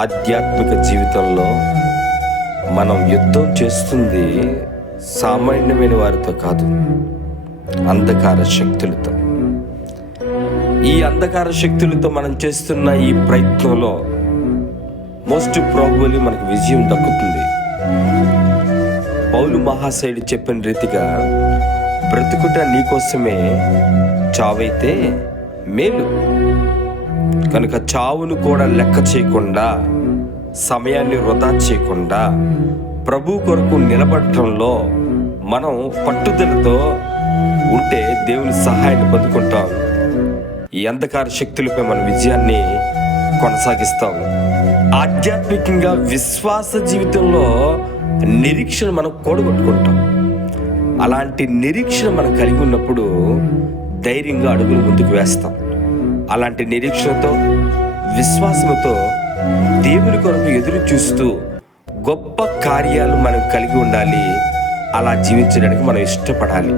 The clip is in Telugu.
ఆధ్యాత్మిక జీవితంలో మనం యుద్ధం చేస్తుంది సామాన్యమైన వారితో కాదు, అంధకార శక్తులతో. ఈ అంధకార శక్తులతో మనం చేస్తున్న ఈ ప్రయత్నంలో మోస్ట్ ప్రాబబుల్లీ మనకు విజయం దక్కుతుంది. పౌలు మహాశయుడు చెప్పిన రీతిగా, బ్రతుకుట నీకోసమే, చావైతే మేలు. కనుక చావును కూడా లెక్క చేయకుండా, సమయాన్ని వృధా చేయకుండా ప్రభు కొరకు నిలబడటంలో మనం పట్టుదలతో ఉంటే దేవుని సహాయాన్ని పొందుకుంటాం. ఈ అంధకార శక్తులపై మన విజయాన్ని కొనసాగిస్తాం. ఆధ్యాత్మికంగా విశ్వాస జీవితంలో నిరీక్షణ మనం కూడగొట్టుకుంటాం. అలాంటి నిరీక్షణ మనం కలిగి ఉన్నప్పుడు ధైర్యంగా అడుగులు ముందుకు వేస్తాం. అలాంటి నిరీక్షణతో, విశ్వాసంతో దేవుని కొరకు ఎదురు చూస్తూ గొప్ప కార్యాలు మనం కలిగి ఉండాలి. అలా జీవించడానికి మనం ఇష్టపడాలి.